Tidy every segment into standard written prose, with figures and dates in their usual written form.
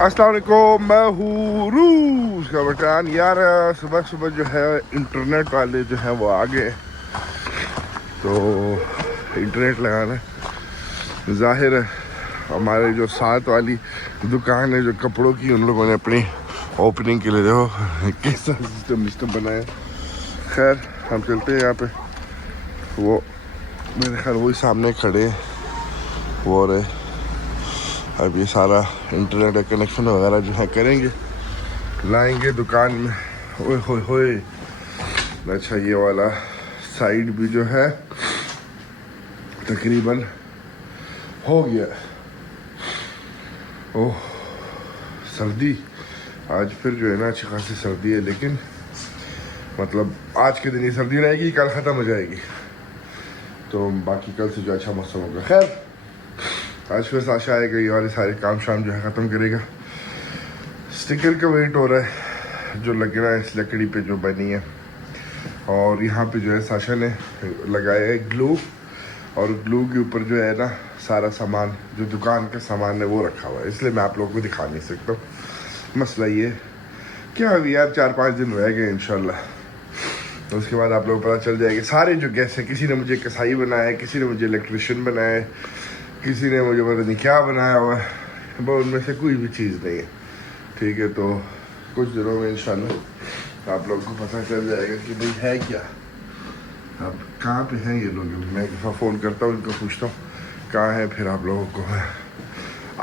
अस्सलाम वालेकुम, मैं हूँ रूस का बटान। यार सुबह सुबह जो है इंटरनेट वाले जो हैं वो आ गए, तो इंटरनेट लगाना जाहिर है हमारे जो साथ वाली दुकान है जो कपड़ों की, उन लोगों ने अपनी ओपनिंग के लिए देखो कैसा सिस्टम बनाया। खैर हम चलते हैं यहाँ पे, वो मेरे ख्याल वही सामने खड़े हैं वो रहे। अब ये सारा इंटरनेट का कनेक्शन वगैरह जो है करेंगे, लाएंगे दुकान में। ओए होए होए, अच्छा ये वाला साइड भी जो है तकरीबन हो गया। ओह सर्दी, आज फिर जो है ना अच्छी खासी सर्दी है, लेकिन मतलब आज के दिन ही सर्दी रहेगी, कल ख़त्म हो जाएगी, तो बाकी कल से जो अच्छा मौसम होगा। खैर आज फिर साशा आएगा, ये वाले सारे काम शाम जो है ख़त्म करेगा। स्टिकर का वेट हो रहा है जो लगना है इस लकड़ी पे जो बनी है, और यहाँ पे जो है साशा ने लगाया है ग्लू, और ग्लू के ऊपर जो है ना सारा सामान जो दुकान का सामान है वो रखा हुआ है, इसलिए मैं आप लोगों को दिखा नहीं सकता। मसला ये क्या अभी यार 4-5 दिन रह गए इंशाल्लाह, तो उसके बाद आप लोगों को पता चल जाएगा। सारे जो गेस्ट हैं, किसी ने मुझे कसाई बनाया है, किसी ने मुझे इलेक्ट्रिशियन बनाया है, किसी ने मुझे पता नहीं क्या बनाया हुआ है, वो उनमें से कोई भी चीज़ नहीं है। ठीक है, तो कुछ दिनों में इंशाल्लाह आप लोगों को पता चल जाएगा कि भाई है क्या, अब कहाँ पे हैं ये लोग। मैं एक दफ़ा फ़ोन करता हूँ, इनको पूछता हूँ कहाँ है, फिर आप लोगों को मैं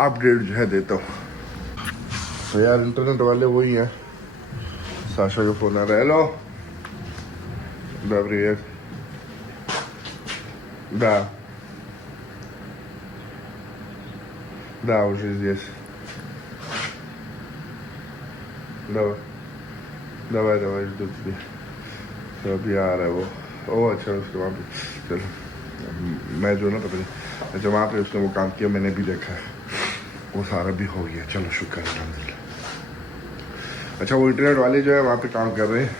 अपडेट जो है देता हूँ। तो यार इंटरनेट वाले वही हैं। साशा का फ़ोन आ रहा है। Hello Gabriel. Да, уже здесь. Давай, жду тебя. तो अभी आ रहा है वो। ओह अच्छा, उसके वहाँ पे चलो, मैं जो ना पता नहीं, अच्छा वहाँ पे उसने वो काम किया, मैंने भी देखा है, वो सारा भी हो गया। चलो शुक्र है अल्हम्दुलिल्लाह। अच्छा वो इंटरनेट वाले जो है वहाँ पे काम कर रहे हैं,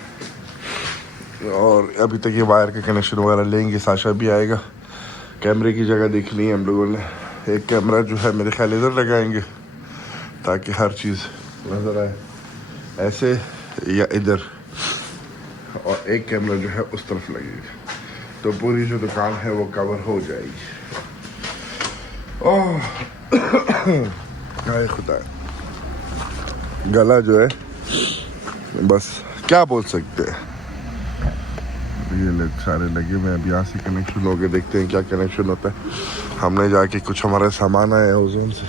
और अभी तक ये वायर के कनेक्शन वगैरह लेंगे। साशा भी आएगा। कैमरे की जगह देख ली है हम लोगों ने, एक कैमरा जो है मेरे ख्याल इधर लगाएंगे ताकि हर चीज़ नज़र आए, ऐसे या इधर, और एक कैमरा जो है उस तरफ लगेगा, तो पूरी जो दुकान है वो कवर हो जाएगी। ओह हाय खुदा, गला जो है बस क्या बोल सकते हैं। ये लोग सारे लगे हुए हैं, अब यहाँ से कनेक्शन हो गए, देखते हैं क्या कनेक्शन होता है। हमने जाके कुछ हमारा सामान आया है ओजोन से,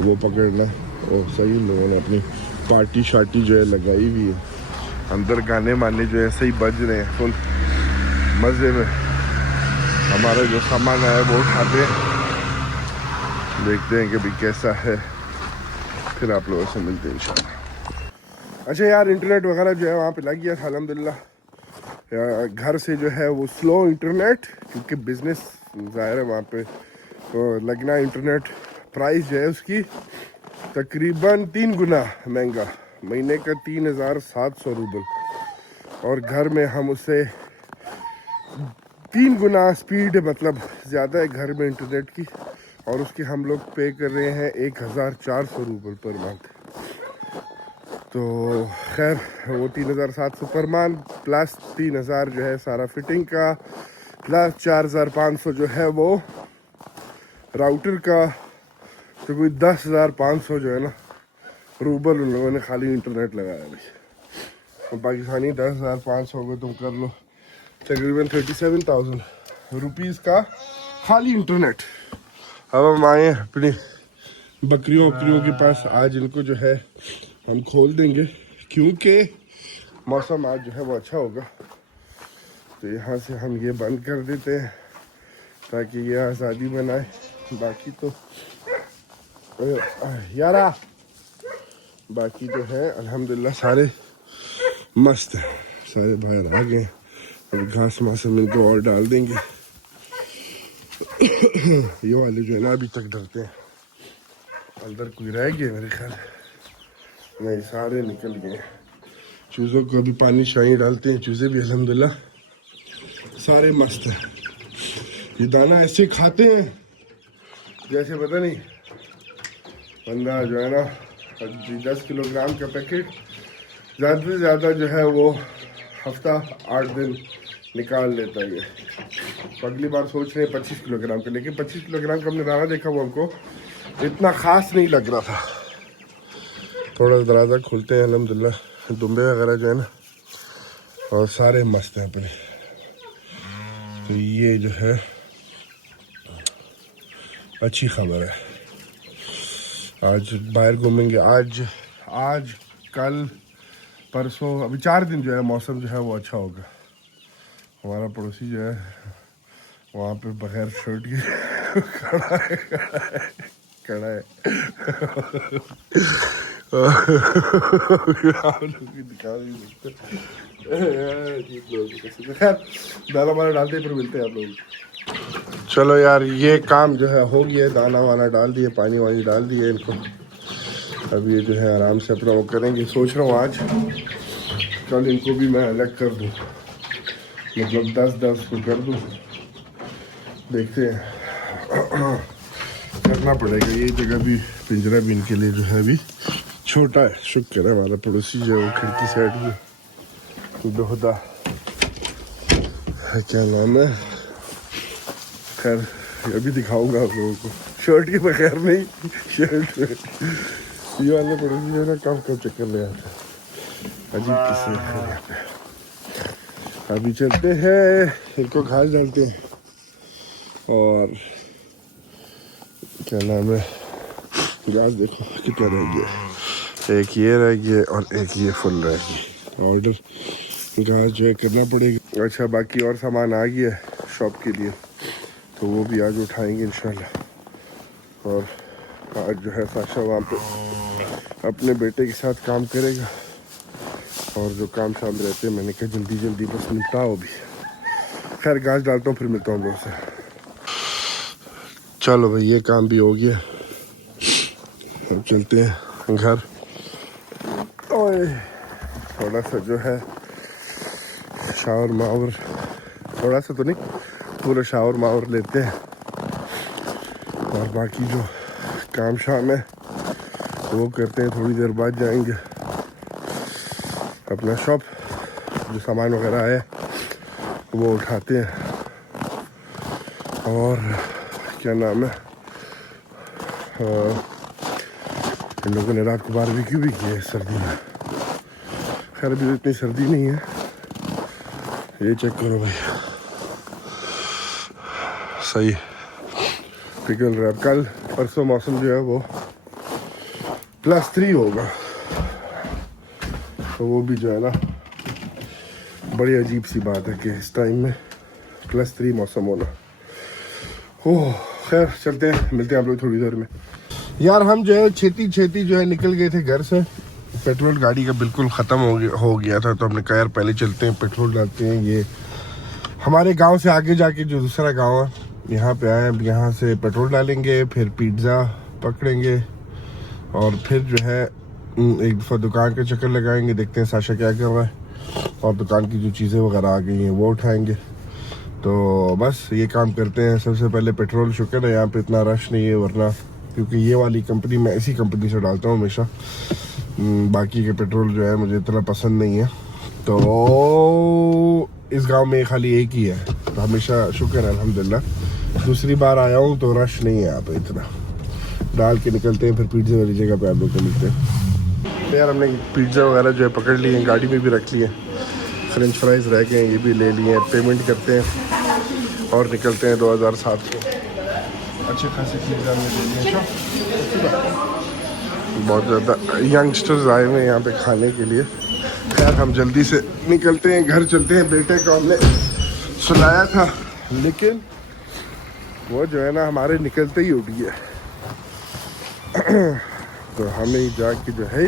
वो पकड़ना है। और सही लोगों ने अपनी पार्टी शार्टी जो है लगाई हुई है, अंदर गाने माने जो है सही बज रहे हैं फुल मज़े में। हमारा जो सामान आया है वो उठाते हैं, देखते हैं कि भाई कैसा है, फिर आप लोगों से मिलते हैं इंशाल्लाह। अच्छा यार इंटरनेट वगैरह जो है वहाँ पे लग गया था अल्हम्दुलिल्लाह। घर से जो है वो स्लो इंटरनेट, क्योंकि बिज़नेस ज़ाहिर है वहाँ पे तो लगना इंटरनेट। प्राइस जो है उसकी तकरीबन 3 गुना महंगा, महीने का 3700 रूबल, और घर में हम उसे 3 गुना स्पीड, मतलब ज़्यादा है घर में इंटरनेट की, और उसकी हम लोग पे कर रहे हैं 1400 रूबल पर मंथ। तो खैर वो 3700 पर मंथ प्लस 3000 जो है सारा फिटिंग का, प्लस 4500 जो है वो राउटर का, तो कोई 10,500 जो है ना रूबल उन लोगों ने खाली इंटरनेट लगाया भाई। और पाकिस्तानी 10,500 को तुम कर लो तकरीबन 37,000 रुपीज़ का खाली इंटरनेट। अब हम आए अपनी बकरियों के पास, आज इनको जो है हम खोल देंगे क्योंकि मौसम आज जो है वो अच्छा होगा, तो यहाँ से हम ये बंद कर देते हैं ताकि ये आज़ादी बनाए। बाकी तो यारा बाकी जो है अल्हम्दुलिल्लाह सारे मस्त हैं, सारे बाहर आ गए। अब घास मासम इनको और डाल देंगे। ये वाले जो है ना अभी तक डरते हैं, अंदर कोई रह गया मेरे ख्याल नहीं, सारे निकल गए। चूज़ों को अभी पानी शानी डालते हैं, चूज़े भी अल्हम्दुलिल्लाह सारे मस्त हैं। ये दाना ऐसे खाते हैं जैसे पता नहीं बंदा जो है ना 10 किलोग्राम का पैकेट ज़्यादा से ज़्यादा जो है वो हफ्ता 8 दिन निकाल लेता है ये। तो अगली बार सोच रहे हैं 25 किलोग्राम का, लेकिन 25 किलोग्राम का हमने दाना देखा वो हमको इतना ख़ास नहीं लग रहा था। थोड़ा दरवाज़ा खोलते हैं, अल्हम्दुलिल्लाह दुम्बे वगैरह जो है ना और सारे मस्त हैं अपने। तो ये जो है अच्छी खबर है। आज बाहर घूमेंगे, आज कल परसों, अभी 4 दिन जो है मौसम जो है वो अच्छा होगा। हमारा पड़ोसी जो है वहाँ पे बगैर शर्ट के खड़ा है आप लोग दिखा नहीं सकते। खैर दाना वाना डालते हैं, फिर मिलते हैं आप लोग। चलो यार ये काम जो है हो गया, दाना वाना डाल दिए, पानी वानी डाल दिए इनको। अब ये जो है आराम से अपना वो करेंगे। सोच रहा हूँ आज कल इनको भी मैं अलग कर दूँ, मतलब 10-10 को कर दूँ, देखते हैं करना पड़ेगा। ये जगह भी पिंजरा भी इनके लिए जो है अभी छोटा है। शुक्र है हमारा पड़ोसी जो है वो खिड़की साइड में बेहुदा क्या नाम है, खैर अभी दिखाऊंगा आप लोगों को, शर्ट के बगैर नहीं, शर्ट में। ये वाले पड़ोसी जो है ना कब कब चक्कर ले आते हैं, अजीब किस्से हैं यहाँ पे। अभी चलते हैं, इनको घास डालते हैं और क्या नाम है, घास देखो कितना रह गया, एक ये रह गया और एक ये फुल रह गया। ऑर्डर घास जो है करना पड़ेगा। अच्छा बाकी और सामान आ गया शॉप के लिए, तो वो भी आज उठाएंगे इंशाल्लाह। और आज जो है साशा वहाँ पे अपने बेटे के साथ काम करेगा, और जो काम शाम रहते हैं मैंने कहा जल्दी जल्दी बस निपटाओ भी। खैर घास डालता हूँ, फिर मिलता हूँ दोस्त से। चलो भाई ये काम भी हो गया, अब चलते हैं घर। ओए थोड़ा सा जो है शावर मावर, थोड़ा सा तो नहीं पूरा शावर मावर लेते हैं, और बाकी जो काम शाम है वो करते हैं। थोड़ी देर बाद जाएंगे अपना शॉप, जो सामान वगैरह है वो उठाते हैं। और क्या नाम है, इन लोगों ने रात को बारबेक्यू भी किया है सर्दी में। खैर अभी इतनी सर्दी नहीं है, ये चेक करो भाई, सही पिघल रहा है। कल परसों मौसम जो है वो +3 होगा, तो वो भी जो है ना बड़ी अजीब सी बात है कि इस टाइम में +3 मौसम होना। ओह खैर चलते हैं, मिलते हैं आप लोग थोड़ी देर में। यार हम जो है छेती जो है निकल गए थे घर से। पेट्रोल गाड़ी का बिल्कुल ख़त्म हो गया था, तो हमने कहा यार पहले चलते हैं पेट्रोल डालते हैं। ये हमारे गांव से आगे जाके जो दूसरा गांव है यहाँ पे आए, अब यहाँ से पेट्रोल डालेंगे, फिर पिज़्ज़ा पकड़ेंगे, और फिर जो है एक दफ़ा दुकान का चक्कर लगाएंगे, देखते हैं साशा क्या कर रहा है, और दुकान की जो चीज़ें वगैरह आ गई हैं वो उठाएंगे। तो बस ये काम करते हैं। सबसे पहले पेट्रोल, शुक्र है यहाँ पे इतना रश नहीं है, वरना क्योंकि ये वाली कंपनी मैं ऐसी कंपनी से डालता हूँ हमेशा, बाकी के पेट्रोल जो है मुझे इतना पसंद नहीं है। तो इस गांव में खाली एक ही है, तो हमेशा शुक्र है अल्हम्दुलिल्लाह। दूसरी बार आया हूँ तो रश नहीं है यहाँ पे इतना। डाल के निकलते हैं, फिर पिज़्ज़ा वाली जगह पे आप लोग को मिलते हैं। तो यार हमने पिज़्ज़ा वगैरह जो है पकड़ लिए हैं, गाड़ी में भी रख लिए, फ्रेंच फ्राइज़ रह गए हैं ये भी ले लिए हैं। पेमेंट करते हैं और निकलते हैं 2700 को। अच्छे खासे पिज़्ज़ा में ले लिए, बहुत ज़्यादा यंगस्टर्स आए हुए हैं यहाँ पे खाने के लिए। खैर हम जल्दी से निकलते हैं, घर चलते हैं। बेटे को हमने सुलाया था, लेकिन वो जो है ना हमारे निकलते ही उठ गया। तो हमें जाके जो है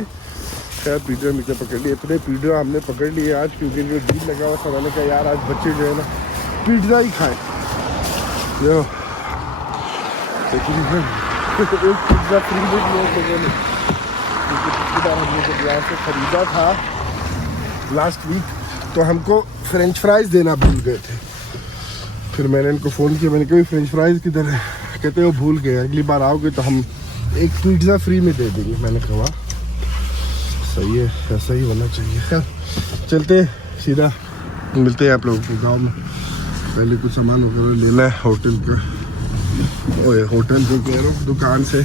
खैर पिज़्ज़ा मीज़ा पकड़ लिए। इतने पिज़्ज़ा हमने पकड़ लिए आज, क्योंकि जो डील लगा हुआ था, मैंने कहा यार आज बच्चे जो है ना पिज़्ज़ा ही खाएं। जो तकरीबन एक पिज़्ज़ा फ्री में दिया लोगों ने, क्योंकि पिछली बार हमने जब यहाँ से ख़रीदा था लास्ट वीक, तो हमको फ्रेंच फ्राइज़ देना भूल गए थे। फिर मैंने इनको फ़ोन किया, मैंने कहा फ्रेंच फ्राइज़ किधर है, कहते वो भूल गए, अगली बार आओगे तो हम एक पिज़्ज़ा फ्री में दे देंगे। मैंने कहा सही है, ऐसा ही होना चाहिए। खैर चलते सीधा मिलते हैं आप लोगों को गाँव में। पहले कुछ सामान वगैरह लेना है होटल का, ओए होटल को कह रहा हूँ, दुकान से।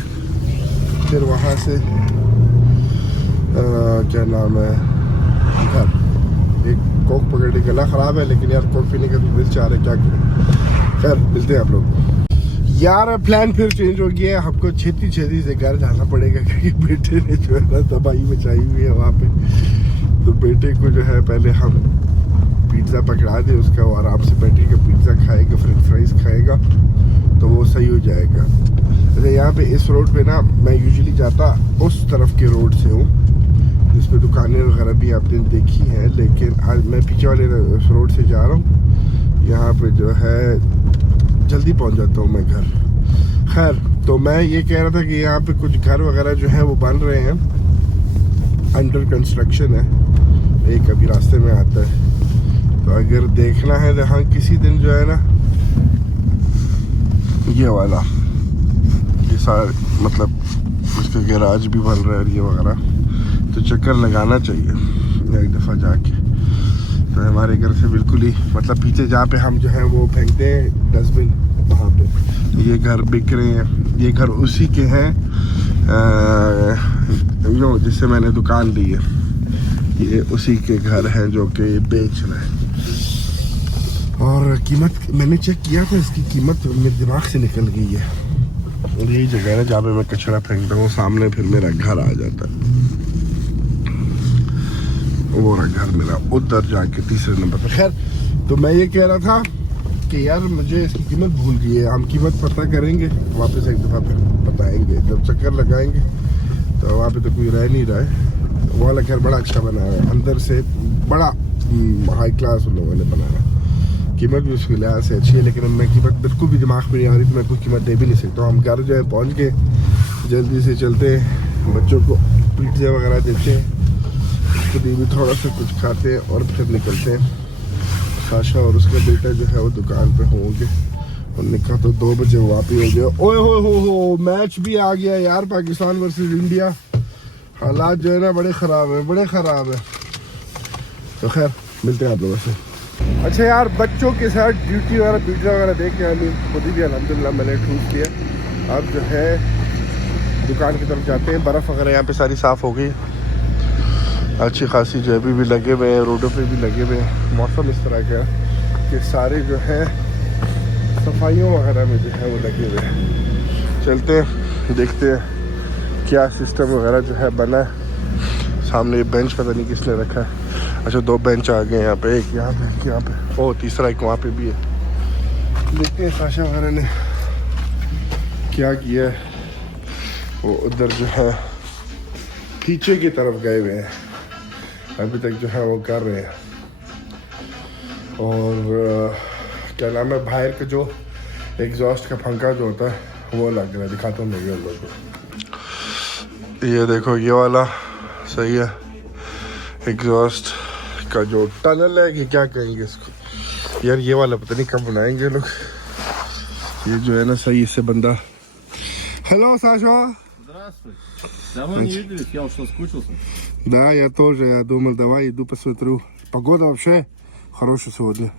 फिर वहाँ से क्या नाम है, घर। एक कोक पकड़ के, गला ख़राब है लेकिन यार कोक पीने का तो दिल चाह रहा है, क्या करें। खैर मिलते हैं आप लोग। यार प्लान फिर चेंज हो गया है, हमको छेती से घर जाना पड़ेगा क्योंकि बेटे ने जो है ना तबाही मचाई हुई है वहाँ पे। तो बेटे को जो है पहले हम पिज़्ज़ा पकड़ा दे उसका, वो आराम से बैठेगा, पिज़्ज़ा खाएगा, फ्रेंच फ्राइज़ खाएगा, तो वो सही हो जाएगा। अरे यहाँ पे इस रोड पे ना मैं यूजुअली जाता उस तरफ के रोड से हूँ जिसपे दुकानें वगैरह भी आपने देखी हैं, लेकिन आज मैं पीछे वाले रोड से जा रहा हूँ। यहाँ पे जो है जल्दी पहुँच जाता हूँ मैं घर। खैर तो मैं ये कह रहा था कि यहाँ पे कुछ घर वगैरह जो है वो बन रहे हैं, अंडर कंस्ट्रक्शन है। एक अभी रास्ते में आता है, तो अगर देखना है तो हाँ किसी दिन जो है ना ये वाला, ये सारा मतलब उसका गैराज भी बन रहा है ये वगैरह, तो चक्कर लगाना चाहिए एक दफ़ा जाके। तो हमारे घर से बिल्कुल ही मतलब पीछे जहाँ पे हम जो है वो फेंकते हैं डस्टबिन, वहाँ पे ये घर बिक रहे हैं। ये घर उसी के हैं जिससे मैंने दुकान ली है, ये उसी के घर हैं जो कि बेच रहे हैं। और कीमत मैंने चेक किया था, इसकी कीमत मेरे दिमाग से निकल गई है। और यही जगह है जहाँ पे मैं कचरा फेंकता हूँ, सामने फिर मेरा घर आ जाता है। वो रहा घर मेरा उधर जाके तीसरे नंबर पर। खैर तो मैं ये कह रहा था कि यार मुझे इसकी कीमत भूल गई है। हम कीमत पता करेंगे, वापस एक दफ़ा फिर बताएंगे जब चक्कर लगाएंगे। तो वहाँ पे तो कोई रह नहीं रहा है। वो वाला घर बड़ा अच्छा बना है, अंदर से बड़ा हाई क्लास उन लोगों ने बनाया। कीमत भी उसके लिहाज से अच्छी है, लेकिन मैं कीमत बिल्कुल भी दिमाग में नहीं आ रही, तो मैं कोई कीमत दे भी नहीं सकता। हम घर जो है पहुँच के जल्दी से चलते हैं, बच्चों को पिज़्ज़ा वगैरह देते हैं, खुद भी थोड़ा सा कुछ खाते हैं और फिर निकलते हैं। साशा और उसका बेटा जो है वो दुकान पे होंगे, उन्होंने कहा तो 2 बजे वापस हो गया। ओए हो मैच भी आ गया यार, पाकिस्तान वर्सेस इंडिया। हालात जो है ना बड़े ख़राब है। तो खैर मिलते हैं आप लोगों से। अच्छा यार बच्चों के साथ ड्यूटी वगैरह पिज़्ज़ा वगैरह देख के अभी खुद भी अल्हम्दुलिल्लाह मैंने ठूस किया। अब जो है दुकान की तरफ जाते हैं। बर्फ़ वगैरह यहाँ पे सारी साफ़ हो गई, अच्छी खासी जो अभी भी लगे हुए हैं, रोडों पे भी लगे हुए हैं। मौसम इस तरह का कि सारे जो है सफाइयों वगैरह में जो है वो लगे हुए हैं। चलते हैं देखते हैं क्या सिस्टम वगैरह जो है बना है। सामने ये बेंच पता नहीं किसने रखा है। अच्छा 2 बेंच आ गए यहाँ पे, एक यहाँ पे एक यहाँ पे, और तीसरा एक वहाँ पे भी है। देखते हैं साशा वगैरह ने क्या किया है। वो उधर जो है पीछे की तरफ गए हुए हैं, अभी तक जो है वो कर रहे हैं। और क्या नाम है, बाहर का जो एग्जॉस्ट का पंखा जो होता है वो लग रहा है, दिखाता हूँ मैं ये लोगों को। ये देखो ये वाला सही है, एग्जॉस्ट का जो टनल है कि क्या कहेंगे इसको यार, ये वाला पता नहीं कब बनाएंगे लोग। ये जो है ना सही, इससे बंदा। हेलो Саша. Здравствуй. Давно не виделись, я уж соскучился. Да, я тоже, я думал, давай иду посмотрю. Погода вообще хорошая сегодня.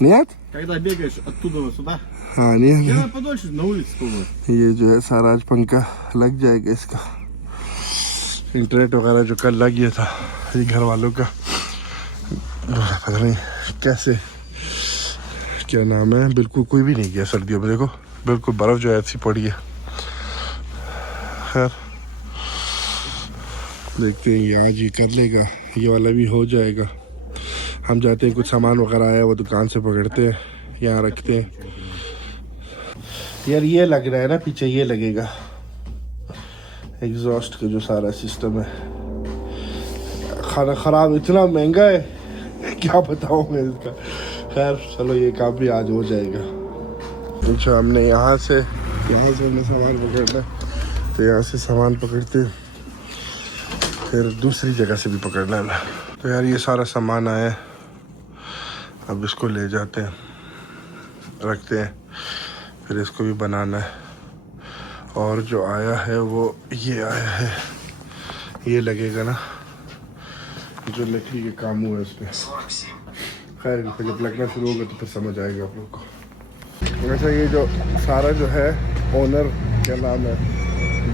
Нет? Когда бегаешь оттуда сюда, нет. я подольше на улице побыл. ये जो है सारा आज पंखा लग जाएगा इसका। इंटरनेट वगैरह जो कल लग गया था ये घर वालों का, पता नहीं कैसे, क्या नाम है, बिल्कुल कोई भी नहीं गया सर्दियों में। देखो बिल्कुल बर्फ़ जो है ऐसी पड़ी है। खैर देखते हैं, ये आज ये कर लेगा, ये वाला भी हो जाएगा। हम जाते हैं, कुछ सामान वगैरह आया वो दुकान से पकड़ते हैं, यहाँ रखते हैं। यार ये लग रहा है ना पीछे, ये लगेगा एग्जॉस्ट का जो सारा सिस्टम है। खाना ख़राब, इतना महंगा है क्या बताऊँ मैं इसका। खैर चलो ये काम भी आज हो जाएगा। अच्छा हमने यहाँ से हमने सामान पकड़ना, तो यहाँ से सामान पकड़ते फिर दूसरी जगह से भी पकड़ना है। तो यार ये सारा सामान आया, अब इसको ले जाते हैं, रखते हैं, फिर इसको भी बनाना है। और जो आया है वो ये आया है, ये लगेगा ना जो लकड़ी के काम हुआ है उस पर। खैर जब लगना शुरू होगा तो फिर समझ आएगा आप लोग को। वैसे ये जो सारा जो है ओनर क्या नाम है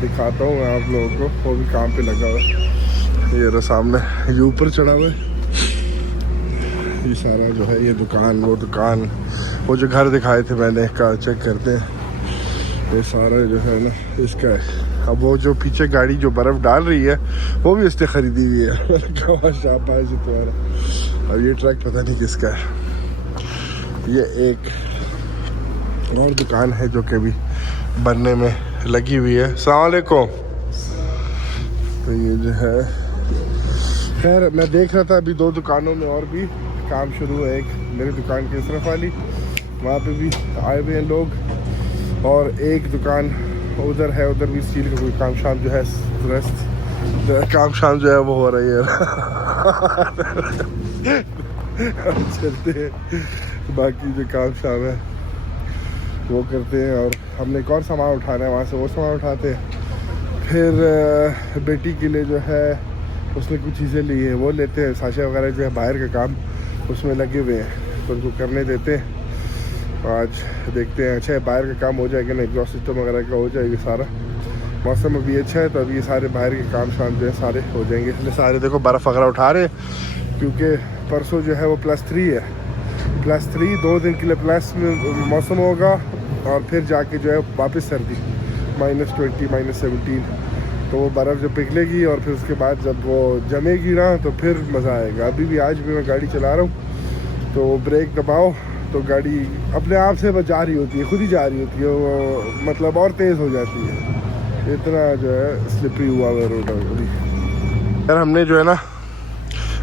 दिखाता हूँ मैं आप लोगों को, वो भी काम पे लगा हुआ है। ये रहा सामने, ये ऊपर चढ़ा हुआ है। ये सारा जो है ये दुकान, वो दुकान, वो जो घर दिखाए थे मैंने, कार चेक करते हैं, ये सारा जो है ना इसका है। अब वो जो पीछे गाड़ी जो बर्फ़ डाल रही है वो भी इसने ख़रीदी हुई है। शाबाश तुम्हारा। अब ये ट्रक पता नहीं किसका है। ये एक और दुकान है जो कि अभी बनने में लगी हुई है। अस्सलाम वालेकुम। तो ये जो है, खैर मैं देख रहा था अभी 2 दुकानों में और भी काम शुरू है। एक मेरी दुकान की तरफ वाली, वहाँ पे भी आए हुए हैं लोग, और एक दुकान उधर है, उधर भी स्टील का कोई काम शाम जो है, रेस्ट काम शाम जो है वो हो रही है। चलते हैं, बाकी जो काम शाम है वो करते हैं, और हमने एक और सामान उठाना है, वहाँ से वो सामान उठाते हैं। फिर बेटी के लिए जो है उसने कुछ चीज़ें ली हैं वो लेते हैं। साशा वगैरह जो है बाहर का काम उसमें लगे हुए हैं तो उनको करने देते हैं। आज देखते हैं, अच्छा है बाहर का काम हो जाएगा ना, एग्जॉस्ट सिस्टम वगैरह का हो जाएगा सारा। मौसम अभी अच्छा है तो अभी ये सारे बाहर के काम शाम जो है सारे हो जाएंगे। इसलिए सारे देखो बर्फ़ वगैरह उठा रहे हैं, क्योंकि परसों जो है वो +3 है। +3 2 दिन के लिए प्लस में मौसम होगा, और फिर जाके जो है वापस सर्दी, -20 -17। तो वो बर्फ़ जब पिघलेगी और फिर उसके बाद जब वो जमेगी ना तो फिर मज़ा आएगा। अभी भी आज भी मैं गाड़ी चला रहा हूँ तो ब्रेक दबाओ तो गाड़ी अपने आप से बस जा रही होती है, खुद ही जा रही होती है, वो मतलब और तेज़ हो जाती है। इतना जो है स्लिपरी हुआ हुआ रोड अभी। यार हमने जो है ना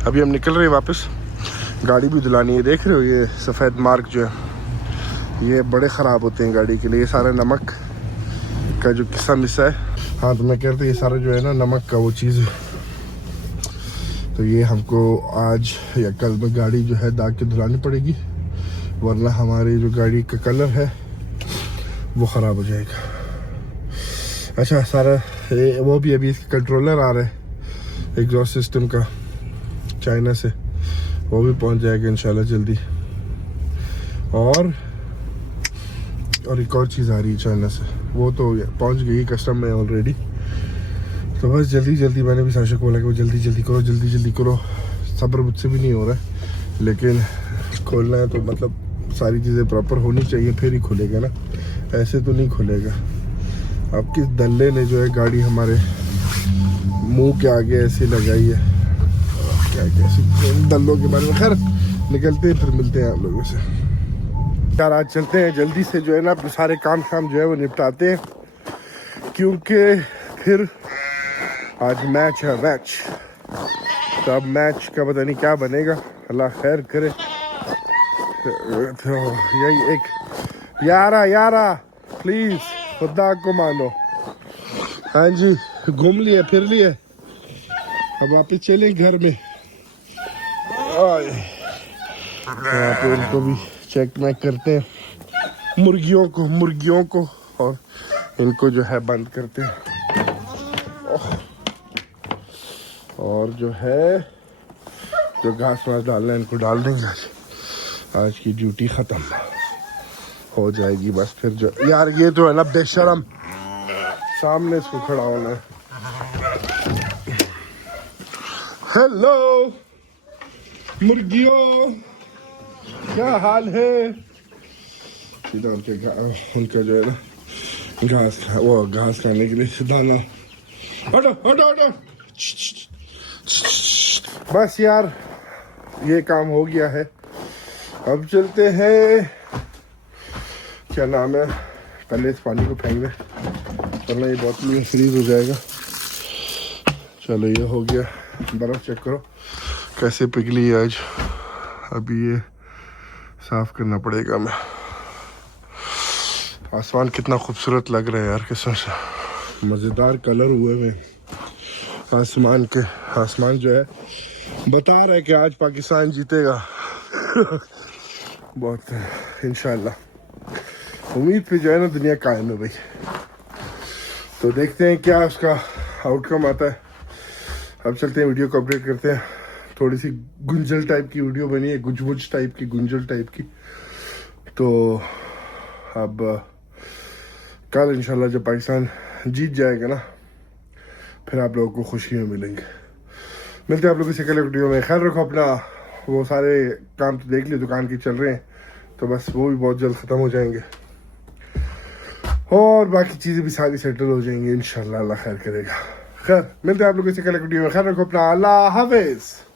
अभी हम निकल रहे हैं वापस, गाड़ी भी धुलानी है। देख रहे हो ये सफ़ेद मार्क जो है ये बड़े ख़राब होते हैं गाड़ी के लिए। ये सारा नमक का जो किस्सा मिस्सा है, हाँ तो मैं कहता ये सारा जो है ना नमक का वो चीज़ है। तो ये हमको आज या कल में गाड़ी जो है दाग के धुलानी पड़ेगी, वरना हमारी जो गाड़ी का कलर है वो ख़राब हो जाएगा। अच्छा सारा वो भी अभी इसके कंट्रोलर आ रहा है एग्जॉस्ट सिस्टम का चाइना से, वो भी पहुंच जाएगा इंशाल्लाह जल्दी। और एक और चीज़ आ रही है चाइना से, वो तो पहुंच गई कस्टम में ऑलरेडी। तो बस जल्दी जल्दी मैंने भी साशा को बोला कि वो जल्दी जल्दी करो। सब्र मुझसे भी नहीं हो रहा है, लेकिन खोलना है तो मतलब सारी चीज़ें प्रॉपर होनी चाहिए फिर ही खुलेगा ना, ऐसे तो नहीं खुलेगा। अब किस दल्ले ने जो है गाड़ी हमारे मुंह के आगे ऐसी लगाई है, क्या कैसे दल्लों के बारे में। खैर निकलते हैं, फिर मिलते हैं आप लोगों से। यार आज चलते हैं जल्दी से जो है ना, सारे काम शाम जो है वो निपटाते हैं, क्योंकि फिर आज मैच है मैच। तो अब मैच का पता नहीं क्या बनेगा, अल्लाह खैर करे। तो यही एक यारा प्लीज खुदा को मानो। हाँ जी घूम लिए फिर लिए, अब वापस चले घर में। यहाँ पे उनको भी चेक मैक करते हैं, मुर्गियों को और इनको जो है बंद करते हैं। और जो है जो घास वास डालना है इनको डाल देंगे। आज की ड्यूटी ख़त्म हो जाएगी बस। फिर जो यार ये तो है ना बेशरम, सामने से खड़ा होना है। हेलो मुर्गियों, क्या हाल है? सीधा उनका जो है ना घास खाने के लिए दाना। हटो बस यार ये काम हो गया है। अब चलते हैं, क्या नाम है, पहले इस पानी को फेंक दे वरना ये बोतल में फ्रीज हो जाएगा। चलो ये हो गया, बर्फ़ चेक करो कैसे पिघली है आज। अभी ये साफ करना पड़ेगा हमें। आसमान कितना खूबसूरत लग रहा है यार, कसम से मज़ेदार कलर हुए हुए आसमान के। आसमान जो है बता रहा है कि आज पाकिस्तान जीतेगा। बहुत इंशाल्लाह उम्मीद पे जो है ना दुनिया कायम है भाई। तो देखते हैं क्या उसका आउटकम आता है। अब चलते हैं वीडियो को अपडेट करते हैं। थोड़ी सी गुंजल टाइप की वीडियो बनी है, गुजबुज टाइप की, गुंजल टाइप की। तो अब कल इंशाल्लाह जब पाकिस्तान जीत जाएगा ना, फिर आप लोगों को खुशी में मिलेंगे। मिलते हैं आप लोगों से कल वीडियो में। ख्याल रखो अपना। वो सारे काम तो देख लिए दुकान के चल रहे हैं, तो बस वो भी बहुत जल्द ख़त्म हो जाएंगे और बाकी चीज़ें भी सारी सेटल हो जाएंगी इंशाल्लाह। अल्लाह खैर करेगा। खैर मिलते हैं आप लोगों से कल वीडियो में। ख्याल रखो अपना। अल्लाह हाफिज़।